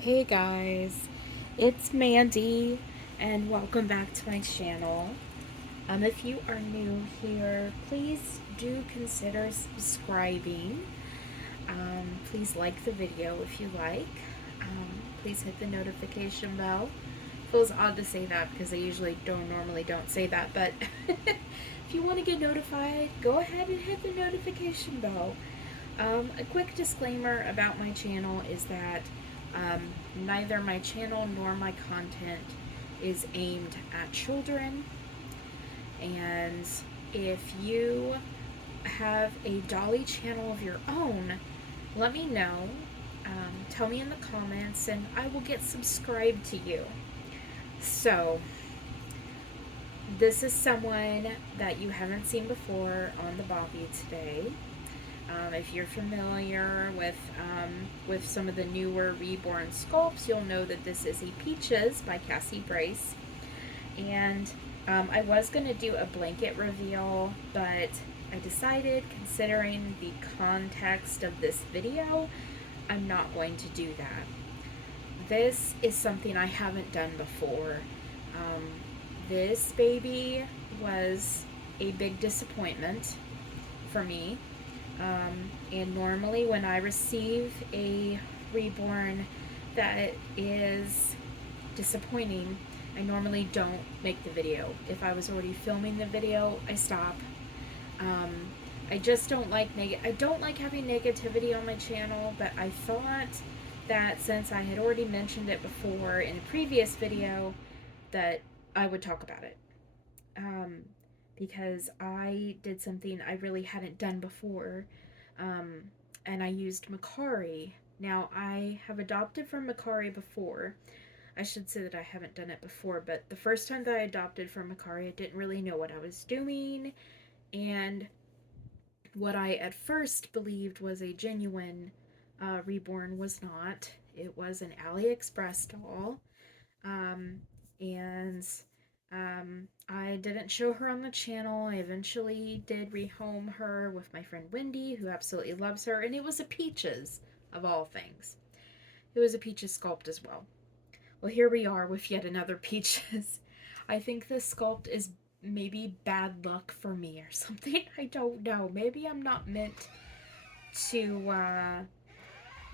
Hey guys, it's Mandy and welcome back to my channel. If you are new here, please do consider subscribing. Please like the video if you like. Please hit the notification bell. Feels odd to say that because I usually don't say that, but if you want to get notified, go ahead and hit the notification bell. A quick disclaimer about my channel is that um, neither my channel nor my content is aimed at children. And if you have a Dolly channel of your own, let me know. Tell me in the comments, and I will get subscribed to you. So, this is someone that you haven't seen before on the Bobby today. If you're familiar with some of the newer Reborn sculpts, you'll know that this is a Peaches by Cassie Brace. And I was going to do a blanket reveal, but I decided, considering the context of this video, I'm not going to do that. This is something I haven't done before. Um, this baby was a big disappointment for me. And normally, when I receive a reborn that is disappointing, I normally don't make the video. If I was already filming the video, I stop. Um, I just don't like I don't like having negativity on my channel, but I thought that since I had already mentioned it before in a previous video, that I would talk about it. Um, because I did something I really hadn't done before, um, and I used Mercari. Now, I have adopted from Mercari before. I should say that I haven't done it before, but the first time that I adopted from Mercari, I didn't really know what I was doing, and what I at first believed was a genuine reborn was not. It was an AliExpress doll, um, and I didn't show her on the channel. I eventually did rehome her with my friend Wendy, who absolutely loves her, and it was a Peaches, of all things. It was a Peaches sculpt as well. Well, here we are with yet another Peaches. I think this sculpt is maybe bad luck for me or something. I don't know. To, uh,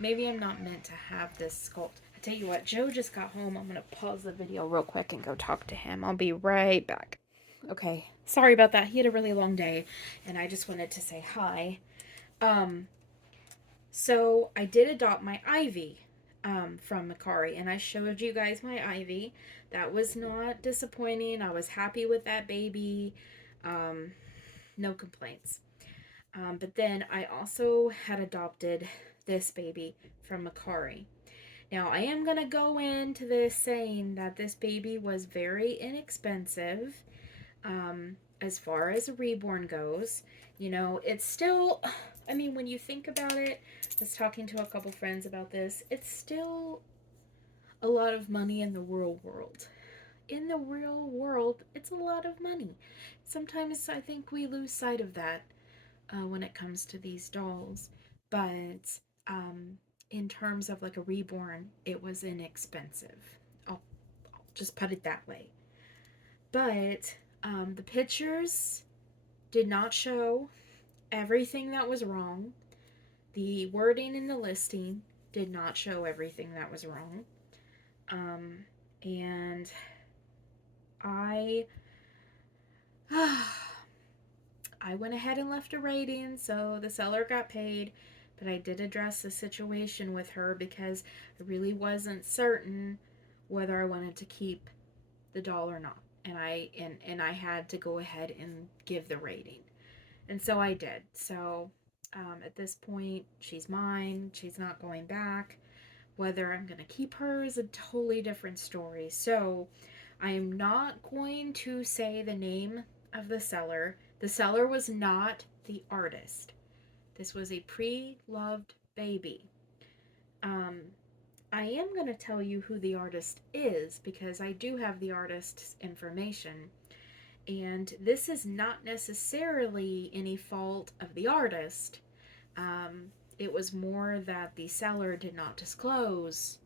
maybe I'm not meant to have this sculpt. I tell you what, Joe just got home. I'm going to pause the video real quick and go talk to him. I'll be right back. Okay, sorry about that. He had a really long day, and I just wanted to say hi. Um, so I did adopt my Ivy from Mercari, and I showed you guys my Ivy. That was not disappointing. I was happy with that baby. Um, no complaints. But then I also had adopted this baby from Mercari. Now, I am going to go into this saying that this baby was very inexpensive as far as a reborn goes. You know, it's still, I mean, when you think about it, I was talking to a couple friends about this, it's still a lot of money in the real world. In the real world, it's a lot of money. Sometimes I think we lose sight of that when it comes to these dolls. But in terms of like a reborn, it was inexpensive. I'll just put it that way. But the pictures did not show everything that was wrong. The wording in the listing did not show everything that was wrong. And I I went ahead and left a rating, so the seller got paid, but I did address the situation with her because I really wasn't certain whether I wanted to keep the doll or not. And I had to go ahead and give the rating. And so I did. So at this point, she's mine. She's not going back. Whether I'm going to keep her is a totally different story. So I am not going to say the name of the seller. The seller was not the artist. This was a pre-loved baby. Um, I am going to tell you who the artist is because I do have the artist's information. And this is not necessarily any fault of the artist. It was more that the seller did not disclose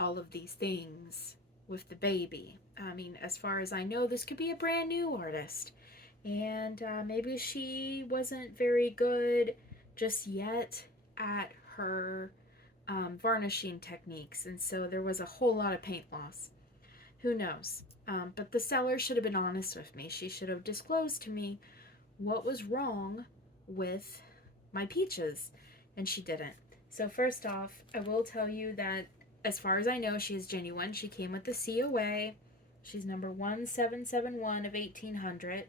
all of these things with the baby. I mean, as far as I know, this could be a brand new artist. And maybe she wasn't very good just yet at her varnishing techniques. And so there was a whole lot of paint loss. Who knows? But the seller should have been honest with me. She should have disclosed to me what was wrong with my peaches. And she didn't. So, first off, I will tell you that as far as I know, she is genuine. She came with the COA. She's number 1771 of 1800.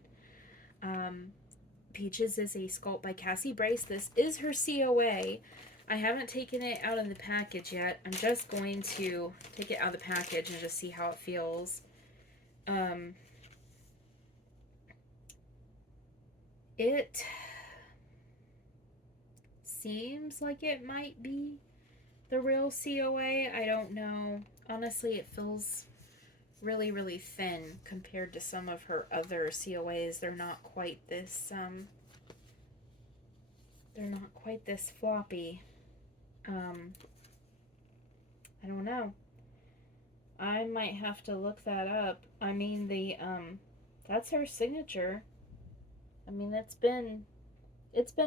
Peaches is a sculpt by Cassie Brace. This is her COA. I haven't taken it out of the package yet. I'm just going to take it out of the package and just see how it feels. It seems like it might be the real COA. I don't know. Honestly, it feels really, really thin compared to some of her other COAs. They're not quite this floppy. I don't know. I might have to look that up. I mean, that's her signature. I mean, it's been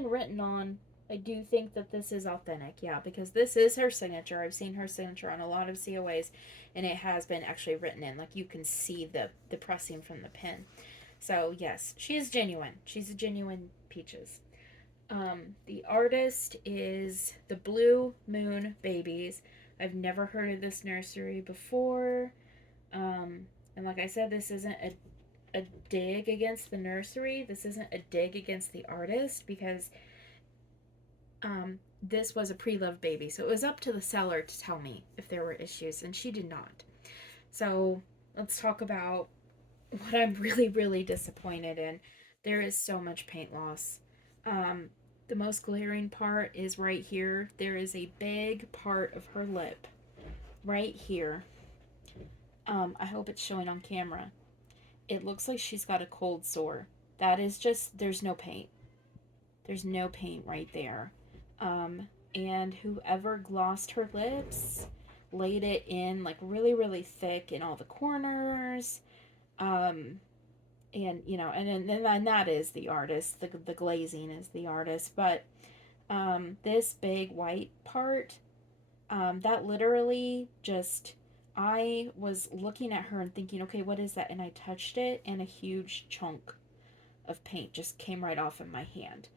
written on. I do think that this is authentic, yeah, because this is her signature. I've seen her signature on a lot of COAs, and it has been actually written in. Like, you can see the pressing from the pen. So, yes, she is genuine. She's a genuine Peaches. The artist is the Blue Moon Babies. I've never heard of this nursery before. And like I said, this isn't a dig against the nursery. This isn't a dig against the artist, because this was a pre-loved baby. So it was up to the seller to tell me if there were issues, and she did not. So let's talk about what I'm really, really disappointed in. There is so much paint loss. The most glaring part is right here. There is a big part of her lip right here. I hope it's showing on camera. It looks like she's got a cold sore. That is just, there's no paint. There's no paint right there. And whoever glossed her lips laid it in like really, really thick in all the corners. And you know, and that is the artist. The glazing is the artist. But this big white part, that literally just, I was looking at her and thinking, okay, what is that? And I touched it, and a huge chunk of paint just came right off of my hand.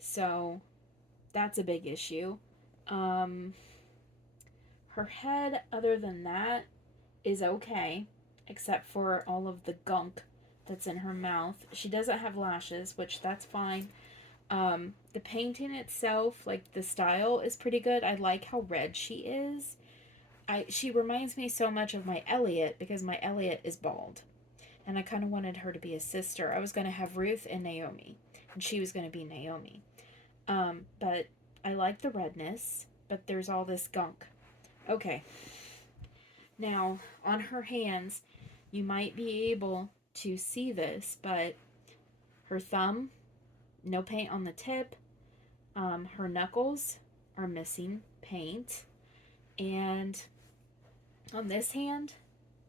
So that's a big issue. Her head, other than that, is okay, except for all of the gunk that's in her mouth. She doesn't have lashes, which that's fine. The painting itself, like the style, is pretty good. I like how red she is. She reminds me so much of my Elliot, because my Elliot is bald, and I kind of wanted her to be a sister. I was going to have Ruth and Naomi, and she was going to be Naomi. But I like the redness, but there's all this gunk. Okay. Now, on her hands, you might be able to see this, but her thumb, no paint on the tip. Her knuckles are missing paint. And on this hand,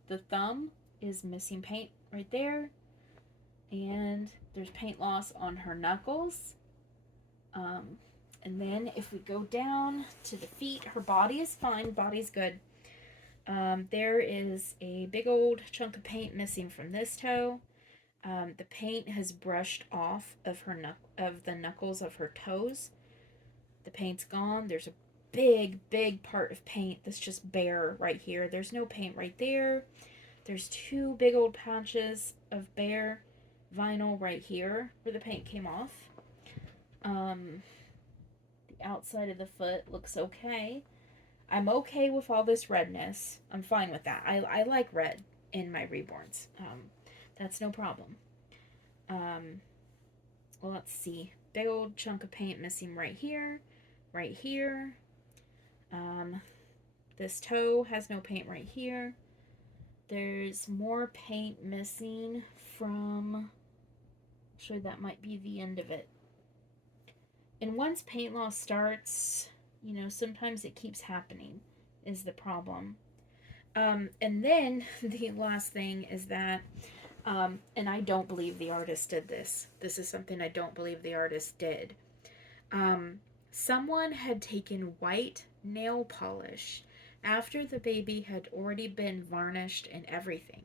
the thumb is missing paint right there. And there's paint loss on her knuckles. And then if we go down to the feet, her body is fine, body's good. There is a big old chunk of paint missing from this toe. The paint has brushed off of the knuckles of her toes. The paint's gone. There's a big part of paint that's just bare right here. There's no paint right there. There's two big old patches of bare vinyl right here where the paint came off. The outside of the foot looks okay. I'm okay with all this redness. I'm fine with that. I like red in my Reborns. That's no problem. Well, let's see. Big old chunk of paint missing right here. Right here. This toe has no paint right here. There's more paint missing from... Actually, that might be the end of it. And once paint loss starts, you know, sometimes it keeps happening, is the problem. And then the last thing is that, and I don't believe the artist did this. This is something I don't believe the artist did. Um, Someone had taken white nail polish after the baby had already been varnished and everything.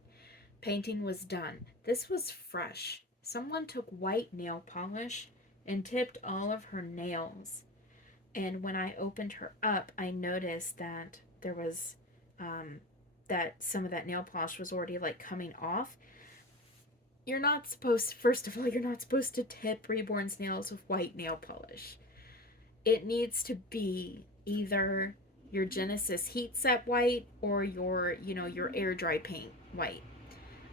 Painting was done. This was fresh. Someone took white nail polish and tipped all of her nails. And when I opened her up, I noticed that there was that some of that nail polish was already like coming off. You're not supposed to, first of all, you're not supposed to tip Reborn's nails with white nail polish. It needs to be either your Genesis heat set white or your air dry paint white.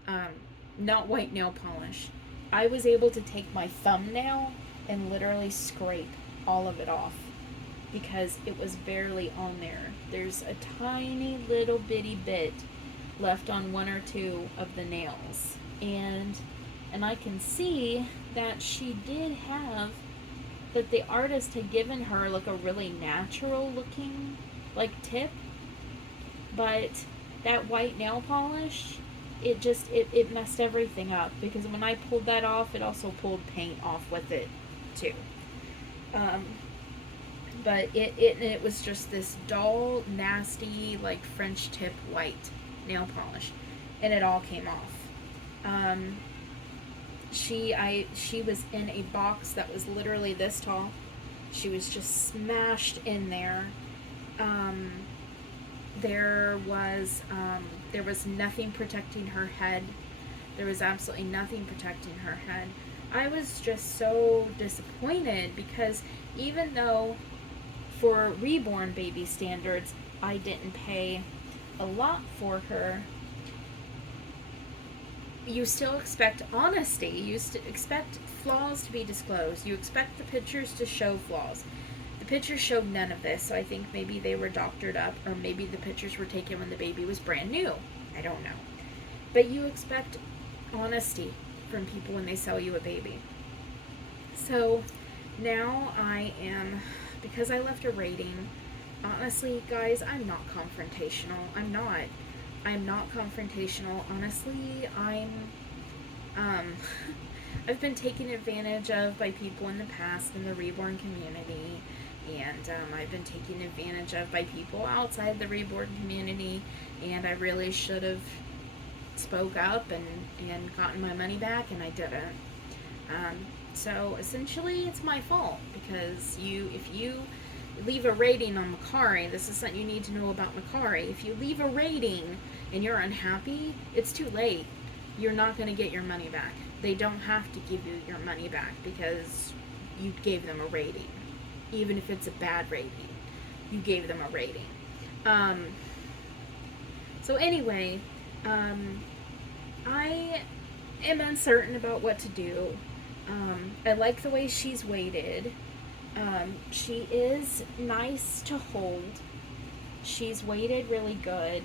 Um, Not white nail polish. I was able to take my thumbnail and literally scrape all of it off because it was barely on there. There's a tiny little bitty bit left on one or two of the nails. And I can see that she did have, that the artist had given her like a really natural looking like tip, but that white nail polish, it messed everything up because when I pulled that off, it also pulled paint off with it too. Um, but it was just this dull, nasty, like French tip white nail polish, and it all came off. Um, she was in a box that was literally this tall. She was just smashed in there. Um, there was nothing protecting her head. There was absolutely nothing protecting her head. I was just so disappointed because even though for Reborn baby standards I didn't pay a lot for her, you still expect honesty. You expect flaws to be disclosed. You expect the pictures to show flaws. The pictures showed none of this, so I think maybe they were doctored up, or maybe the pictures were taken when the baby was brand new. I don't know. But you expect honesty from people when they sell you a baby. So now because I left a rating, honestly, guys, I'm not confrontational. I'm not confrontational. Honestly, I've been taken advantage of by people in the past in the Reborn community, and I've been taken advantage of by people outside the Reborn community, and I really should have spoke up and gotten my money back, and I didn't. So essentially, it's my fault because if you leave a rating on Mercari, this is something you need to know about Mercari. If you leave a rating and you're unhappy, it's too late. You're not going to get your money back. They don't have to give you your money back because you gave them a rating. Even if it's a bad rating, you gave them a rating. So anyway, I am uncertain about what to do. I like the way she's weighted. She is nice to hold. She's weighted really good.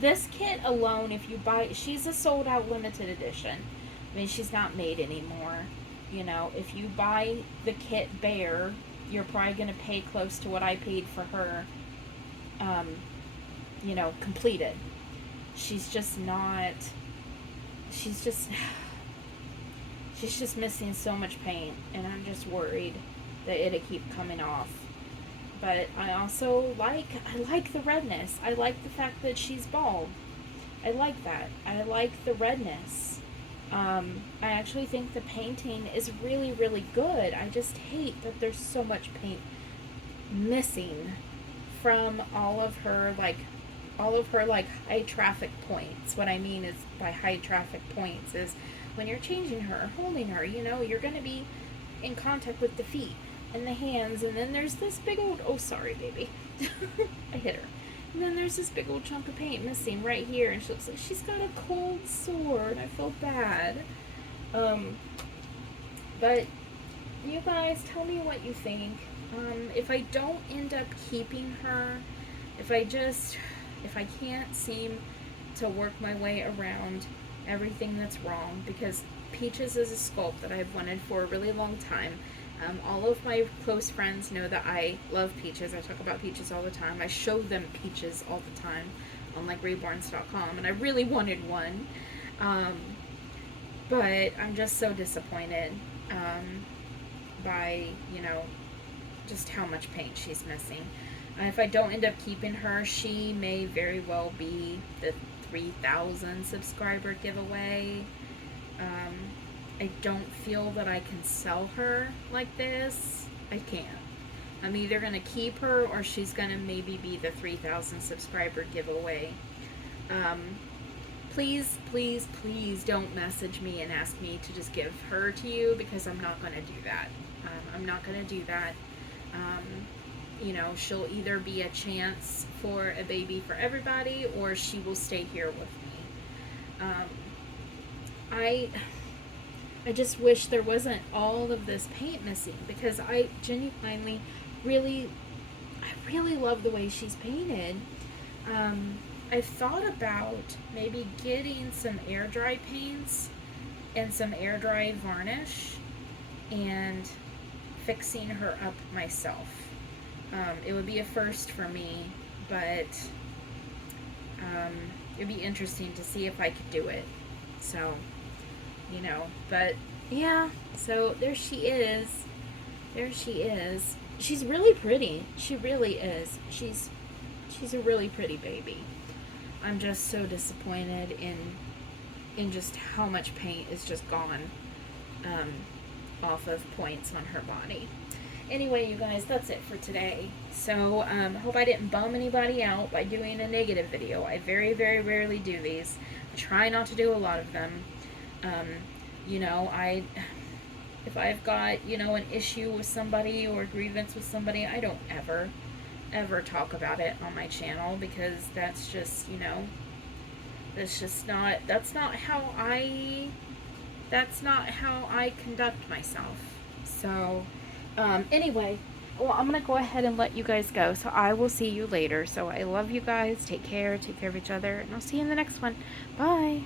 This kit alone, if you buy, she's a sold out limited edition. I mean, she's not made anymore. You know, if you buy the kit bare, you're probably going to pay close to what I paid for her, completed. She's just not, she's just missing so much paint, and I'm just worried that it'll keep coming off. But I also like the redness. I like the fact that she's bald. I like that. I like the redness. I actually think the painting is really, really good. I just hate that there's so much paint missing from all of her high traffic points. What I mean is by high traffic points is when you're changing her, holding her, you're going to be in contact with the feet and the hands, and then there's this big old, oh sorry baby, I hit her. And then there's this big old chunk of paint missing right here, and she looks like she's got a cold sore, and I feel bad. But you guys, tell me what you think. If I don't end up keeping her, if I can't seem to work my way around everything that's wrong, because Peaches is a sculpt that I've wanted for a really long time, All of my close friends know that I love peaches. I talk about peaches all the time. I show them peaches all the time on like reborns.com, and I really wanted one. Um, but I'm just so disappointed by, just how much paint she's missing. If I don't end up keeping her, she may very well be the 3,000 subscriber giveaway. Um, I don't feel that I can sell her like this. I can't. I'm either going to keep her or she's going to maybe be the 3,000 subscriber giveaway. Please, please, please don't message me and ask me to just give her to you, because I'm not going to do that. I'm not going to do that. She'll either be a chance for a baby for everybody, or she will stay here with me. I just wish there wasn't all of this paint missing, because I genuinely really love the way she's painted. I've thought about maybe getting some air dry paints and some air dry varnish and fixing her up myself. It would be a first for me, but it'd be interesting to see if I could do it. So, but yeah, so there she is. There she is. She's really pretty. She really is. She's a really pretty baby. I'm just so disappointed in just how much paint is just gone off of points on her body. Anyway, you guys, that's it for today. So, hope I didn't bum anybody out by doing a negative video. I very, very rarely do these. I try not to do a lot of them. If I've got, an issue with somebody or a grievance with somebody, I don't ever talk about it on my channel, because that's just, that's not how I conduct myself. So, anyway, well, I'm going to go ahead and let you guys go. So I will see you later. So I love you guys. Take care of each other, and I'll see you in the next one. Bye.